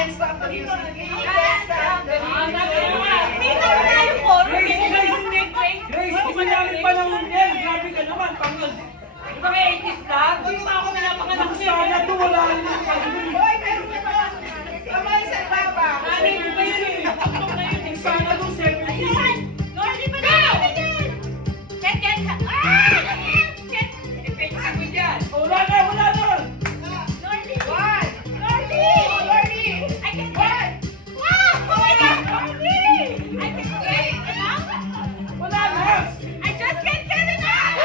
Can't stop the music. Can't stop the Grace, kung namin panahon din, grabe ka naman, pangod. Di ba may 80s na? Hindi pa ako pinapanganak niya. Sana ito, wala na. Hoy, meron ka ba? Kamay sa baba. Nanay ko ba yun eh? Nakapag na yun eh. Sana ito, 70s. Lordy pa na! Check! Depende ako dyan. Wala na, wala na. Lordy! One. Lordy! Lordy. I can One. Wow! Oh my God! Lordy! I can get enough! Wala na. I just can't get enough!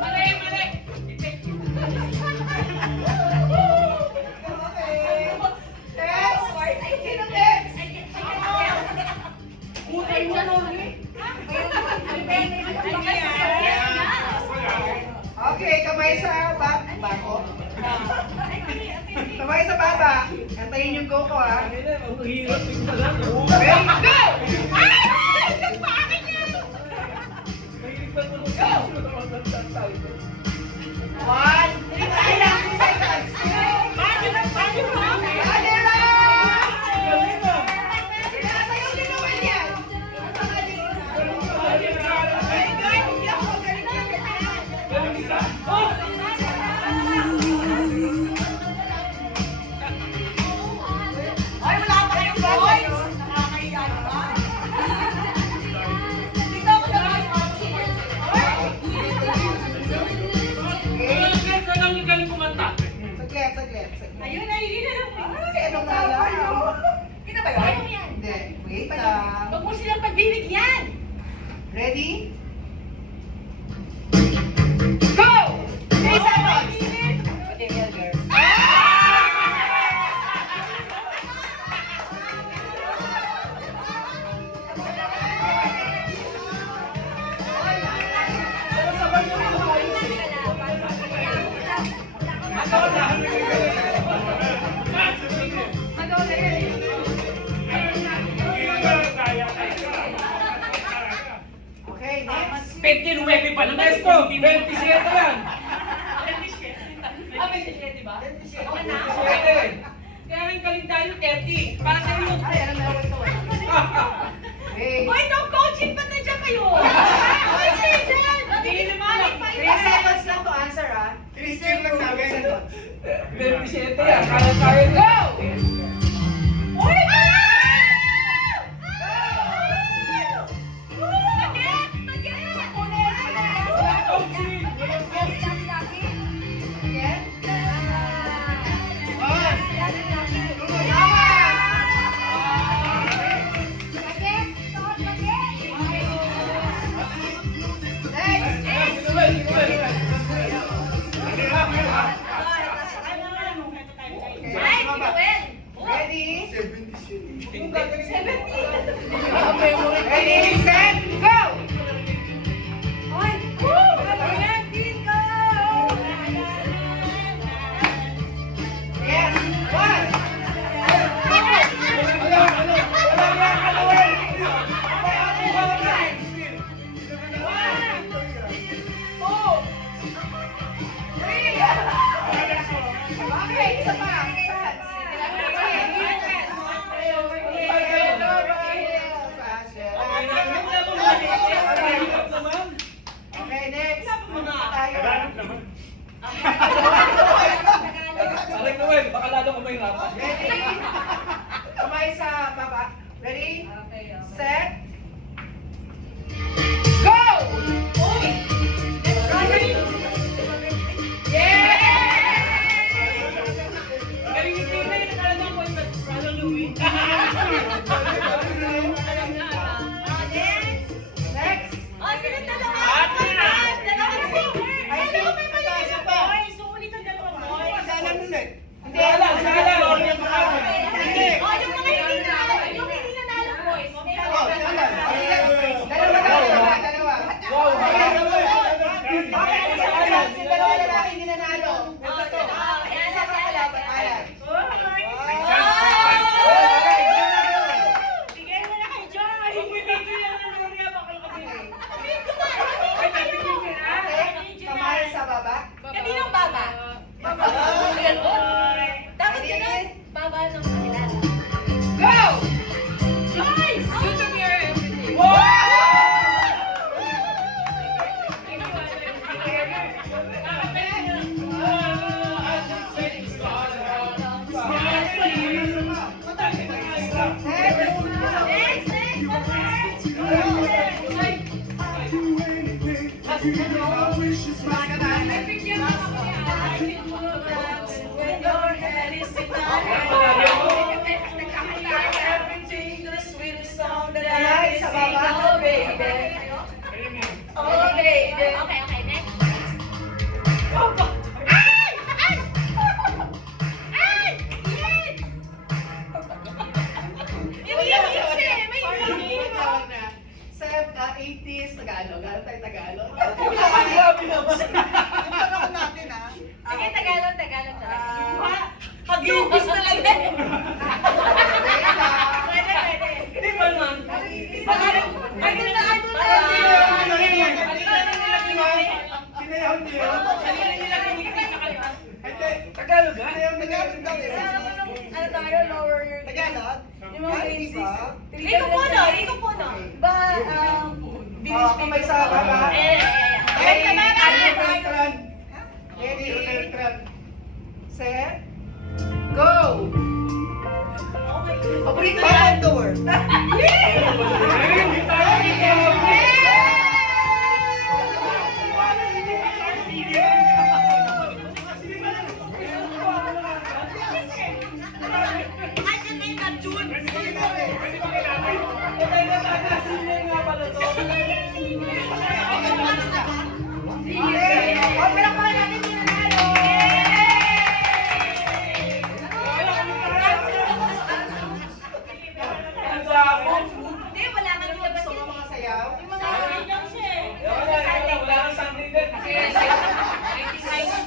Mali! Utay mo, Lordy. Okay, kamay sa bako. Kamay sa baba. Antayin yung go ko, ha? Ang ina, ang hirap din pala. Okay, go! Mahilig pa ito ng sasyo na magandang ito. 1, 3 seconds. Paano lang? Adela! Galing na. Tinatayo din naman yan. Galing isa. Oh! Ay, wala pa kayong voice! Nakakahiya ba? Dito ako sa Galing ka lang yung galing kumanta. Saglit. Ayun, nahihina lang. Ay, anong nalayo? Hindi ba yun? Hindi, wait lang. Huwag mo silang pagbibigyan. Ready? Go! 3 seconds. Material girl. Okay, next. 29 pa naman. Next ko, 27 yan. Ah, 27 ba? Okay na. 27. Kaya rin kalendaryo 30. Para sa iyo. Ay, ano na ito? Okay. Hoy, no coaching pa na dyan kayo. Hoy, sir, dyan. Hindi naman. 3 seconds lang to answer, ha? 3 seconds. 27 yan. Kaya din. Go! Hoy! Ready? Kamay sa baba. Oh, baby. Okay, okay, next. Tawag na. Sa 80s, Tagalog. Ano tayo Tagalog? natin, ha? Sige, Tagalog, Tagalog talaga. Pag-iubos na lang din. Pwede, pwede. Hindi ba naman? Ayun na. Sinayang niyo. Tagalog ha? Ano tayo, lower your... Tagalog? Yung mga basics. Rico Puno. Ba, Kamay sa baba. Kamay sa baba. Neutron. Ready, neutron. Set. Go! paborito ko yung door. Hindi tayo Hindi, wala ka nung labas Gusto mo yun. mga sayaw? Yung mga lang siya eh. Wala kang Sunday din. 99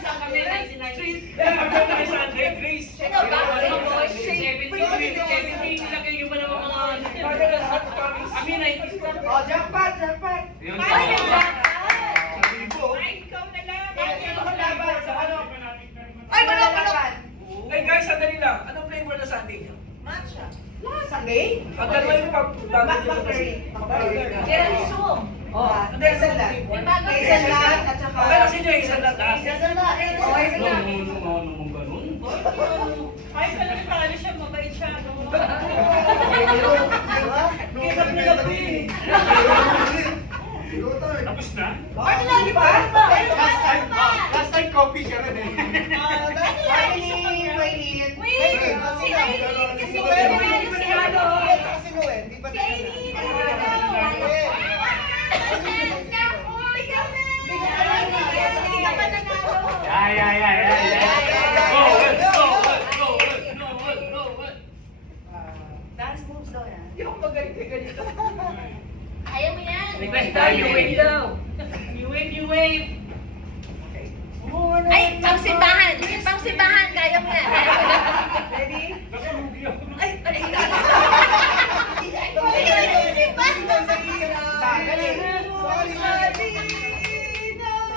lang kami, 99. Sunday, Grace. Ano ba? Boy, 17 nilagay yung mga kami 90s pa. Oh, jackpot, jackpot. Ay, Ikaw na lang. Ano laban? Sa ano? Ay, manok. Ay guys, sandali lang. Anong flavor na Sunday niya? Matcha. Sunday? Ang dalawa yung McCurry. Tiramisu. Oh, hindi, isa lang. May bago Isa lang at saka... Okay, kasi nyo isa na taas. Oh, isa lang. Nung ganun. Ay, talaga talo siya, mabait siya. Hirap nila po eh. Tapos na? Ano na, di ba? Last time coffee siya rin eh. Ay, Maylin. Wait! Si Aileen! Kasi wala si Ano. Kasi Noel, di ba? Si Aileen! Hindi ka pa nanalo. Dance moves daw yan. Hindi ako magaling-galing. Ayaw mo yan. Request tayo, you wave daw. You wave. Ay, pangsimbahan. Pangsimbahan, kaya mo yan. Ready? Ay, ay,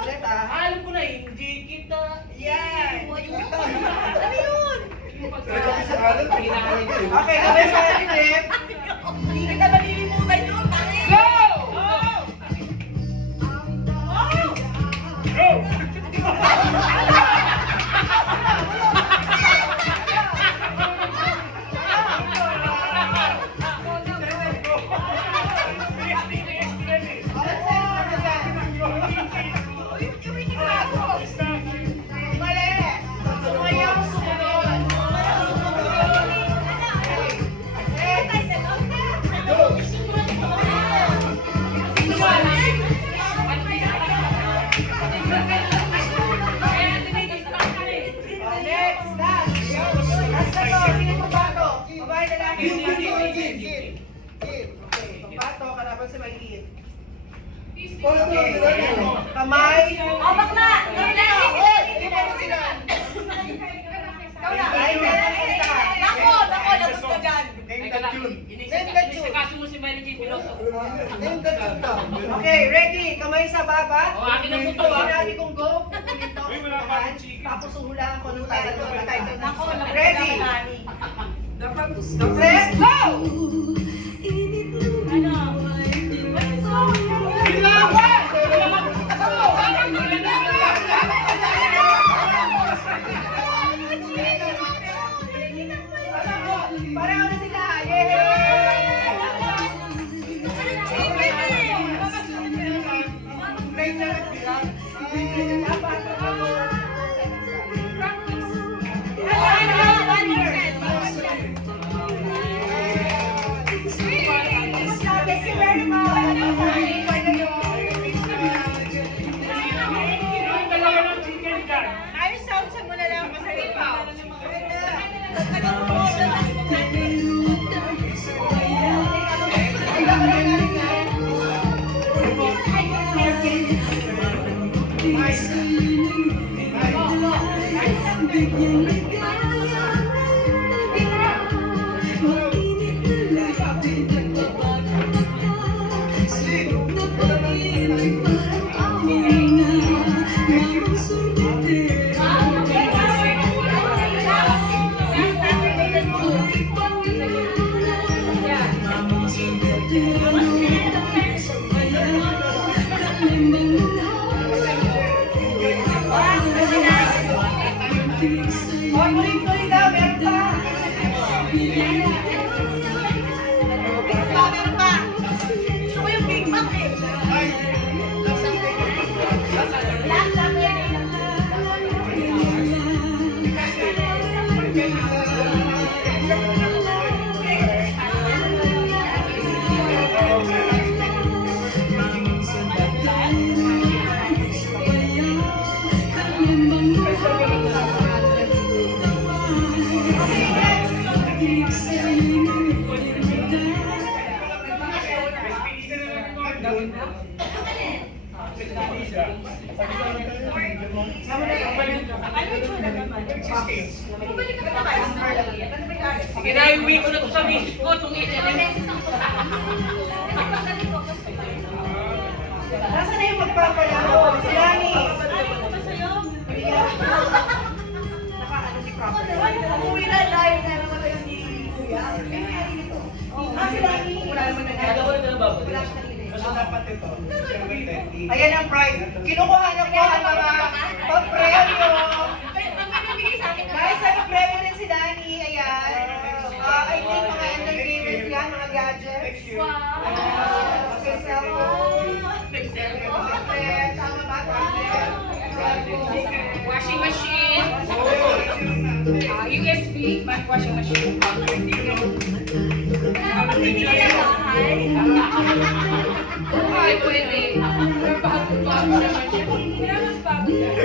Ulit ah. Alam ko na, hindi kita. Yan. Ano yun? Okay, kami sa Philip. Hindi kita malilimutan yun. Go! Kamay. Oh, bakla! Nako, labas ka dyan. Kasi mo si Mary Jane Piloso. Okay, ready? Kamay sa baba. O, akin ang puto, ah. Sinabi kong go, kukunin to. Tapos uhulaan ko nung title. Nako, Ready? Dapat Set, go! Ano? Bilawan! Tuloy-tuloy daw, meron pa. Meron pa. Gusto ko yung Big Mac eh. Last Saturday lang. Sige na, iuwi ko na to sa misis ko, itong internet. Nasaan na yung magpapalaro? Si Lani. Umuwi na live na naman tayo si Kuya. Si Lani. Wala naman na wala siya kanina. Kasi dapat ito. Ayan ang prize. Kinukuha na po ang mga pag-premyo. Guys, may pag-premyo din si Dani. Ayan. I think mga entertainment yan, mga gadgets. Okay, cellphone. Tama ba? Washing machine. USB, washing machine. Ay, pwede. Bago naman siya. Mas bago yan.